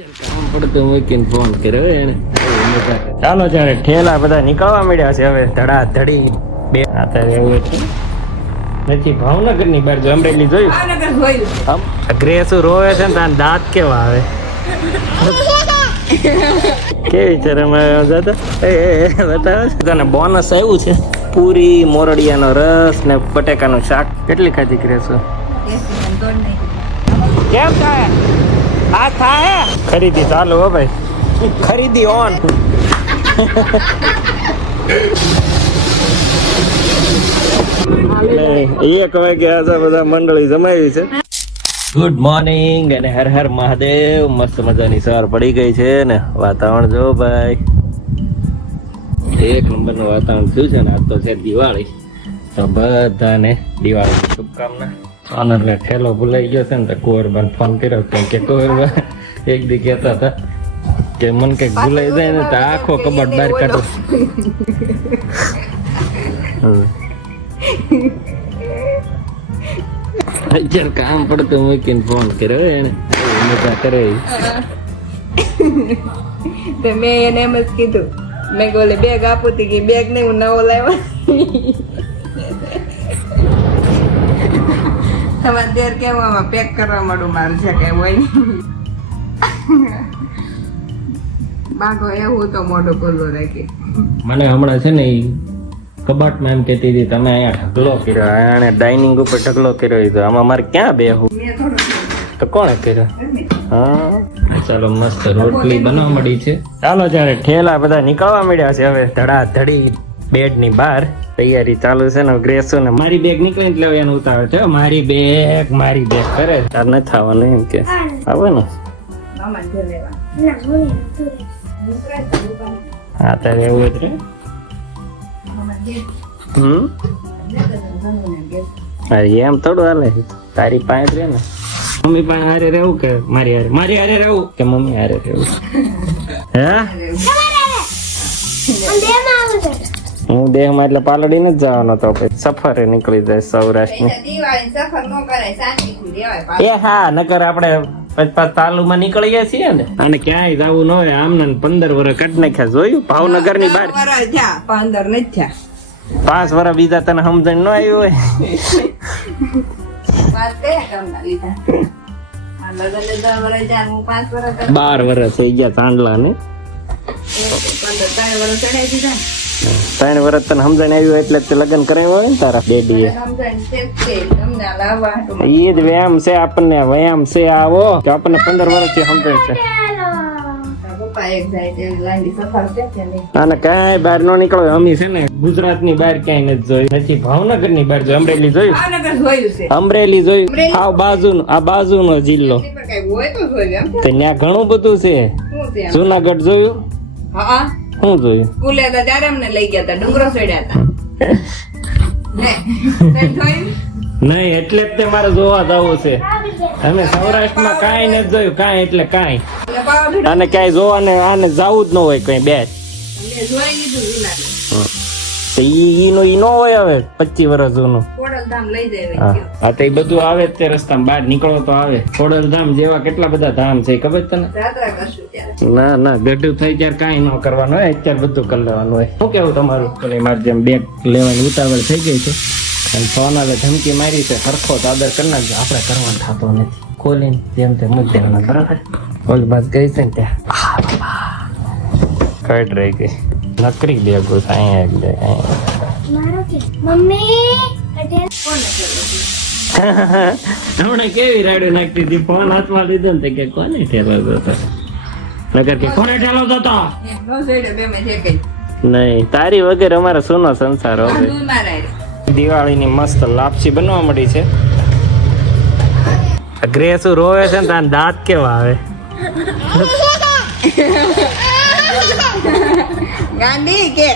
કામ પડતું મૂકીને ફોન કર્યો એને. ચાલો ત્યારે ઠેલા બધા નીકળવા મળ્યા છે હવે ધડા ધડી બે અત્યારે એવું છે નથી ભાવનગર ની બાર જો અમરેલી જોયું ગ્રેસુ રોવે છે ને તાર દાંત કેવા આવે કેવી છે રમાયા બતાવે છે તને બોનસ આવ્યું છે પૂરી મોરડિયાનો રસ ને બટેકાનું શાક કેટલી ખાધી ગ્રેસુ કેમ થાય આ થાય ખરીદી ચાલુ હો ભાઈ ખરીદી ઓન એક વાગે આજે બધા મંડળી જમાવી છે. ગુડ મોર્નિંગ અને હર હર મહાદેવ. મસ્ત મજાની સવાર પડી ગઈ છે ને વાતાવરણ જો ભાઈ એક નંબરનું વાતાવરણ થયું છે ને આજ તો છે દિવાળી તો બધાને દિવાળીની શુભકામના. આનંદ ઠેલો ભૂલાઈ ગયો છે ને તો કુંવરબાન ફોન કર્યો કે કુંવરબા એક દી કહેતા હતા કે મને કઈક ભૂલાઈ જાય ને તો આખો કબાટ બહાર કાઢો. અત્યારે કામ પડતું મૂકીને ફોન કર્યો એને મજા કરે તો મેં એને એમ જ કીધું મેં બોલે બેગ આપું હતી કે બેગ નહીં હું નવો લાવ્યો તમારે દેર કેમ આમાં પેક કરવા માંડું મારું છે કઈ હોય નહીં બાગો એવું તો મોઢું ખુલ્લું રાખી મને હમણાં છે ને કબાટમાં એમ કહેતી હતી તમે અહીંયા ઢગલો કર્યો આને ડાઇનિંગ ઉપર ઢગલો કર્યો તો આમાં મારે ક્યાં બેહું તો કોણે કર્યો? હા ચાલો મસ્ત રોટલી બનવા મળી છે. ચાલો ત્યારે ઠેલા બધા નીકળવા મળ્યા છે હવે ધડા ધડી બેડ ની બહાર તૈયારી ચાલુ છે ને ગ્રેસો ને મારી બેગ નીકળી એટલે એને ઉતાવે છે મારી બેગ કરે તાર નથી થવાનું એમ કે આવે ને હા તારે એવું જ રે અરે એમ થોડું હાલે તારી પાસે રે ને મમ્મી પાસે હારે રહેવું કે મારી હારે રહેવું કે મમ્મી હારે રહેવું હે હું દેહમાં એટલે પાલડી ને જ જવાનો તો પછી સફરે નીકળી જાય સૌરાષ્ટ્ર એ હા નકર આપણે પાંચ તાલુમાં નીકળીએ છીએ ને અને ક્યાંય જવું ન હોય આમ ને 15 વર્ષ કાઢી નાખ્યા જોયું ભાવનગર ની બહાર 15 નથી થયા 5 વર્ષ બીજા તને સમજણ ન આવ્યું હોય 12 વર્ષ થઈ ગયા ચાંદલા ને 3 વર્ષ તને સમજણ આવ્યું એટલે તે લગ્ન કરાવ્યું હોય ને તારા બેડીએ એ જ વ્યાયામ છે આપણને વ્યાયામ છે આવો કે આપણને 15 વર્ષથી સમજણ છે અને કઈ બહાર નો નીકળ્યો અમી છે ને ગુજરાત ની બહાર ક્યાંય નથી જોયું નથી ભાવનગર ની બહાર જોયું અમરેલી જોયું અમરેલી જોયું આ બાજુનો જિલ્લો ત્યાં ઘણું બધું છે જુનાગઢ જોયું શું જોયું સ્કૂલે હતા ત્યારે અમને લઈ ગયા હતા ડુંગરો ચડ્યા હતા નહીં એટલે જ તે મારે જોવા જવું છે અમે સૌરાષ્ટ્રમાં કાંઈ નથી જોયું કાંઈ એટલે કાંઈ અને ક્યાંય જોવાને આને જવું જ ન હોય કઈ બે ઈ નો હોય હવે 25 વર્ષ જૂનું હા તો એ બધું આવે જ તે રસ્તામાં બહાર નીકળો તો આવે ખોડલધામ જેવા કેટલા બધા ધામ છે ખબર તને ના ગઢું થઈ ત્યારે કાંઈ ન કરવાનું હોય અત્યારે બધું કરી લેવાનું હોય. શું કેવું તમારું મારે જેમ બેગ લેવાની ઉતાવળ થઈ ગઈ છે અને ફોન આવે ધમકી મારી છે સરખો તો આદર કરી નાખજો આપણે કરવાનું થતો નથી ખોલીને જેમ તે મૂકી દેવાના બરાબર ઓલ બાદ ગઈ છે ને ત્યાં કટ રહી ગઈ નકરી બેગો હમણાં કેવી રાડ્યો નાખતી હતી ફોન હાથમાં લીધો ને કે કોને ઠેલાવતો હતો નગર કે કોને ઠેલાવતો હતો નહીં તારી વગર અમારો સોનો સંસાર હવે દિવાળીની મસ્ત લાપસી બનવા મળી છે. ગ્રેસુ રોવે છે ને તાર દાંત કેવા આવે ગાંડી કે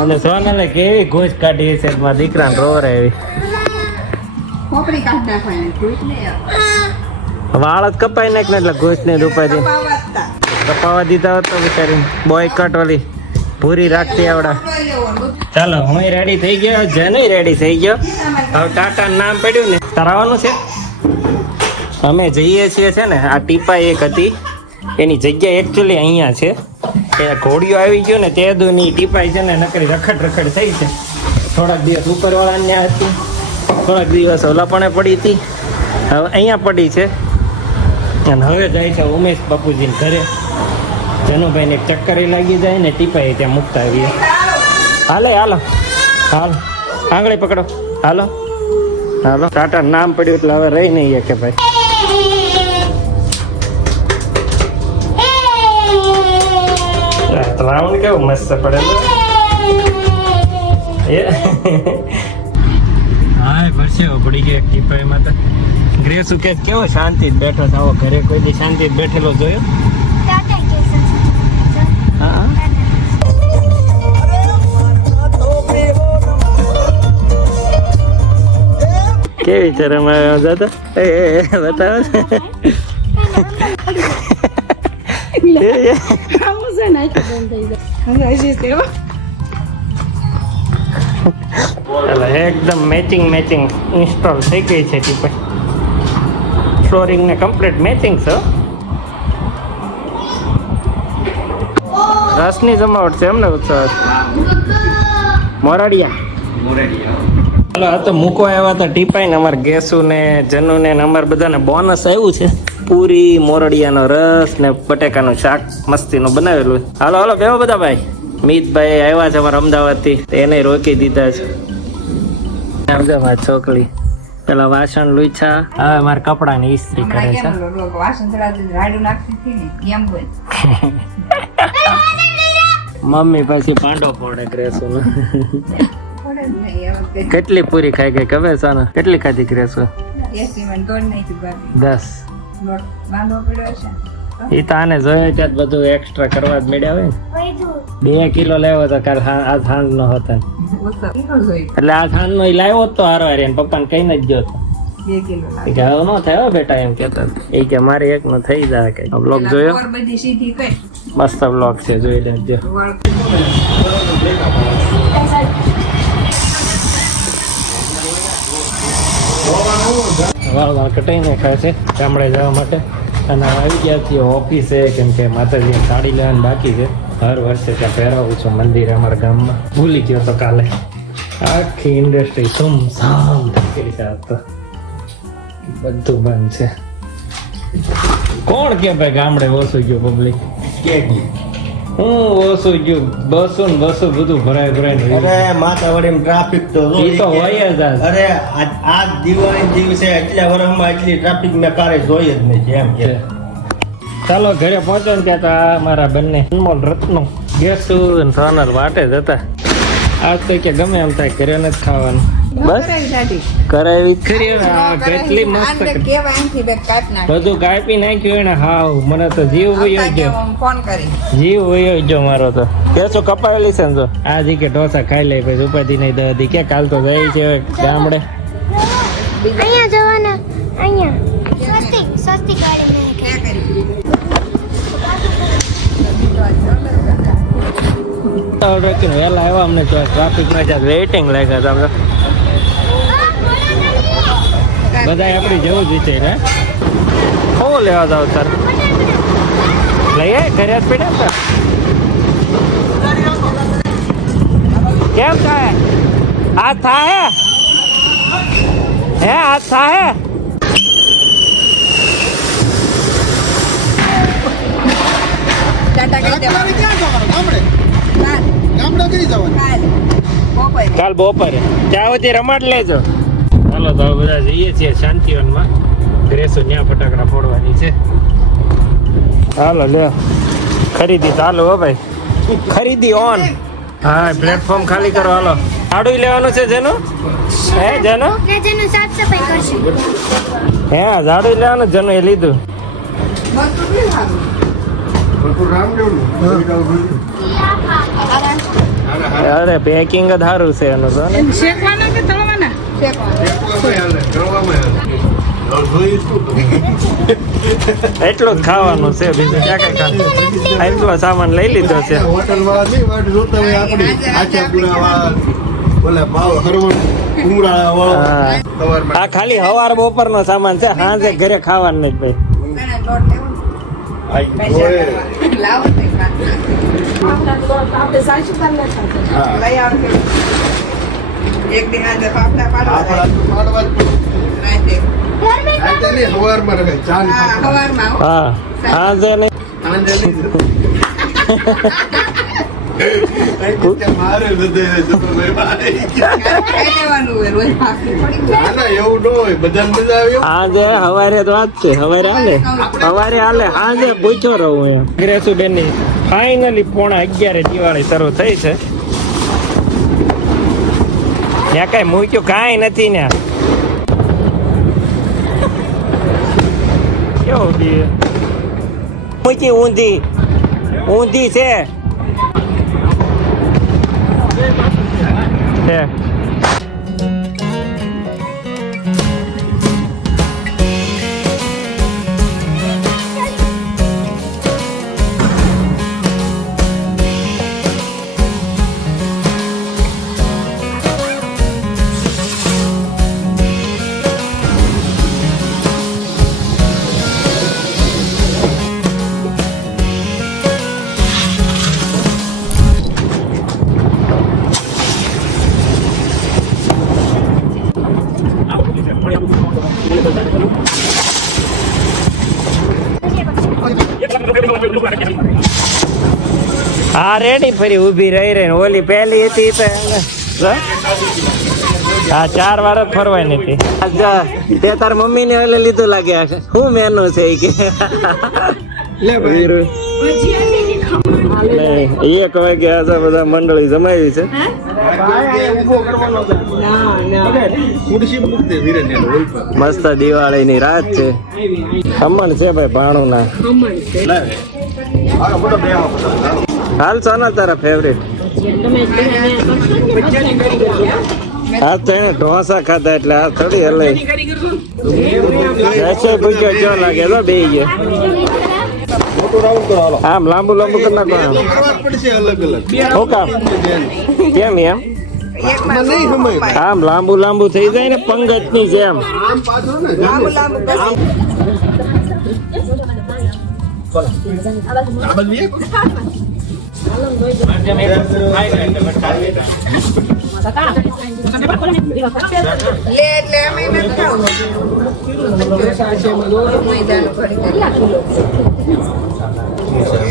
અને સોનલે કેવી ઘૂસ કાઢી છે મારા દીકરાને રોવે એવી ખોપરી કાઢ નાખવાની ઘૂસ નહીં વાળ જ કપાઈ નાખ ને એટલે ઘૂસ ને રૂપાઈ કપાવા દીધા હતો બિચારી બોય કટ વાળી પૂરી રાખતી આવડા. ચાલો હું રેડી થઈ ગયો જનય રેડી થઈ ગયો હવે ટાટા નામ પડ્યું ને તારાવાનું છે અમે જઈએ છીએ છે ને આ ટીપા એક હતી એની જગ્યા એકચ્યુઅલી અહીંયા છે એ ઘોડીઓ આવી ગયો ને તે દુની ટીપાઈ છે ને નકરી રખડ થઈ છે. થોડાક દિવસ ઉપરવાળા ત્યાં હતી, થોડાક દિવસ ઓલાપણે પડી હતી, હવે અહીંયા પડી છે. અને હવે જાય છે ઉમેશ બાપુજીને ઘરે. જનુભાઈને એક ચક્કર લાગી જાય ને ટીપાઈ ત્યાં મૂકતા આવીએ. હાલો આંગળી પકડો. હાલો ટાટા નામ પડ્યું એટલે હવે રહી નહીં કે ભાઈ. રાઉન્ડ કેવું મસ્ત પડેલું. હા પરસેવો પડી ગયો ટીપાઈમાં તો. ગ્રેસુ કે કેવો શાંતિ બેઠો થાવો ઘરે કોઈ દી શાંતિ બેઠેલો જોયો? હા કેવી છે રમાયો દાદા? બતાવો એકદમ મેચિંગ ઇન્સ્ટોલ થઈ ગઈ છે ટીપાઈ. ફ્લોરિંગ ને કમ્પ્લીટ મેચિંગ છે. રસની જમાવટ છે એમને ઉત્સાહ? મોરડિયા હાલો આ તો મૂકવા આવ્યા હતા ટીપાઈ ને અમારે ગેસુ ને જનુ ને અમારે બધાને બોનસ આવ્યું છે. પૂરી મોરડિયાનો રસ ને બટેકાનું શાક મસ્તીનું બનાવેલું. હાલો કેવો બધા ભાઈ? મિતભાઈ આવ્યા છે અમારા અમદાવાદથી, એને રોકી દીધા છે. અમદાવાદ છોકરી પેલા વાસણ લૂછા, હવે મારા કપડા ની ઇસ્ત્રી કરે છે. મમ્મી પછી પાંડો ફોડે ગ્રેસુ નો. કેટલી પૂરી ખાઈ ગઈ ખબર છે ને? કેટલી ખાધી ગ્રેસુ? 10. એ તો આને જોયો ત્યાં બધું એક્સ્ટ્રા કરવા જ મળ્યા હોય ને. 2 કિલો લેવો તો કાલ આ સાંજ નો હતો એટલે આ સાંજ નો લાવ્યો તો હારો હારે પપ્પાને કઈ જ ગયો હતો. 2 કિલો હવે નો થયો બેટા એમ કેતા એ કે મારે એક નો થઈ જાય. કે બ્લોગ જોયો? મસ્ત બ્લોગ છે, જોઈ લેજો. વાળ કટાઈ નાખ્યા છે ગામડે જવા માટે. અને આવી ગયા છીએ ઓફિસે, કેમ કે માતાજીને સાડી લેવાની બાકી છે. હર વર્ષે ત્યાં પહેરાવું છું મંદિરે અમારા ગામમાં. ભૂલી ગયો તો કાલે. આખી ઇન્ડસ્ટ્રી સુમસામ થઈ ગઈ છે. આ તો બધું બંધ છે. કોણ કે ભાઈ ગામડે ઓછું ગયું પબ્લિક? હું ઓછું ગયું. બસો ને બસો બધું ભરાય. અરે માથાવાડી ટ્રાફિક તો એ તો હોય જ. અરે આ દિવાળી દિવસે એટલા વર્ષમાં એટલી ટ્રાફિક મેં કારે જોઈ જ નહીં એમ કે. ચાલો ઘરે પહોંચો ને ત્યાં તો આ મારા બંને અનમોલ રત્નો ગેસુ અને સોનલ વાટે જ હતા. આજ તો કે ગમે એમ થાય ઘરે નથી ખાવાનું. બસ કરાવી ખરી. કેટલી મસ્ત બધું કાપી નાખ્યું એને. હાવ મને તો જીવ વયો ગયો. જીવ વયો ગયો મારો તો. કેસો કપાવેલી છે ને જો આજી કે ઢોસા ખાઈ લે પછી ઉપાધિ નહીં દવા કે કાલ તો જાય છે ગામડે. અહીંયા જવાના અહીંયા સસ્તી ગાડી વહેલા આવ્યા અમને ટ્રાફિકમાં જ્યાં વેઇટિંગ લાગ્યા હતા. બધા આપડી જવું જ વિચાર. શું લેવા જાવ સર? લઈએ ઘરે જ પડ્યા કેમ થાય? આ થાય હે આ થાય. કાલ બપોરે ત્યાં સુધી રમાડ લેજો. ચાલો તો બધા જઈએ છીએ શાંતિવનમાં. ગ્રેસો ત્યાં ફટાકડા ફોડવાની છે. હાલો લે ખરીદી ચાલુ હો ભાઈ. ખરીદી ઓન. હા પ્લેટફોર્મ ખાલી કરો. હાલો ઝાડુ લેવાનું છે જેનું? હે જેનું સાફ સફાઈ કરશે. હે ઝાડુ લેવાનું જેનું એ લીધું. અરે પેકિંગ જ સારું છે એનું તો. એટલું જ ખાવાનું છે, બીજું ક્યાં કઈ ખાવાનું. એટલો સામાન લઈ લીધો છે. બોલે ભાવ હરવણ કુમરાળા વાળો હા. સવારમાં આ ખાલી હવાર બપોર નો સામાન છે, સાંજે ઘરે ખાવાનું નહીં ભાઈ. એને લોટ લેવો ને. આઈ પૈસા હોય. લેવા. લાવો તો એક વાત. આપણે સાચું કરી હા. લઈ આવજો. એક દી હાજર પાપડા પાડવા આપણા પાડવા જ પડે. રાતે. આજે નહીં, સવારમાં રહે ચાંદ હા, સવારમાં આવો. હા સાંજે નહીં. સાંજે નહીં. મારે બધે ખાઈ લેવાનું હોય રોજ ભાખરી પડી ના ના એવું ન હોય બધાને મજા આવે એવું. સાંજે હવારે તો વાત છે, હવારે હાલે સાંજે પૂછ્યો રહું એમ. ગ્રેસુબેન ની ફાઇનલી 11:30 દિવાળી શરૂ થઈ છે. ત્યાં કઈ મૂક્યું કાંઈ નથી ને. કેવું બી મૂકી ઊંધી છે. છે. હા રેડી ફરી ઊભી રહી ને ઓલી પહેલી હતી તો હા 4 વાર જ ફરવાય નથી. તે તાર મમ્મી ને ઓલે લીધું લાગે શું મેનુ છે ઈ કે વીરુ. નહીં, 1 વાગે આજે બધા મંડળી જમાવી છે. ખુરશી મૂકી દે ધીરે ધીરે ઓલ પર. મસ્ત દિવાળી ની રાત છે. ખમણ છે ભાઈ ભાણું ના. લાવે. આ મોટો બે આવો. હાલ સોના તારા ફેવરેટ. આ તો એને ઢોસા ખાધા એટલે આ થોડી હલે. રસોઈ પૂછ્યો જો લાગે તો બે ગયો. મોટો રાઉન્ડ કરો હાલો. આમ લાંબુ કરી નાખો આમ. કરવા પડશે અલગ અલગ. શું કામ? કેમ એમ? આમાં નહીં સમય. આમ લાંબુ થઈ જાય ને પંગત ની જેમ. આમ પાછો ને લાંબુ લાંબુ કરી. આ બાજુ એક. લે એટલે અમે નથી ખાવું. મેદાન ભરી કરી.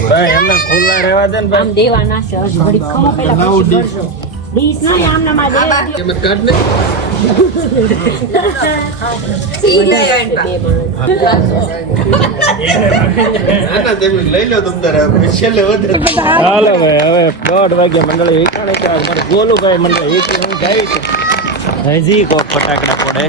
ભાઈ એમને ખુલ્લા રહેવા દે ને ભાઈ. આમ દેવાના છે હજી ઘડીક ખમો પેલા પછી કરજો. ડીશ નહીં આમના માં દે કે મેં કાઢ ને. ઈ લઈ આવીને બે માણસ. ના ના તમે લઈ લો તમ તારે છેલ્લે વધે. હાલો ભાઈ હવે 1:30 વાગે મંડળી વીકાણે છે. મારે ગોલુભાઈ મંડળી વીકી હું જાય છે. હજી કોક ફટાકડા પડે.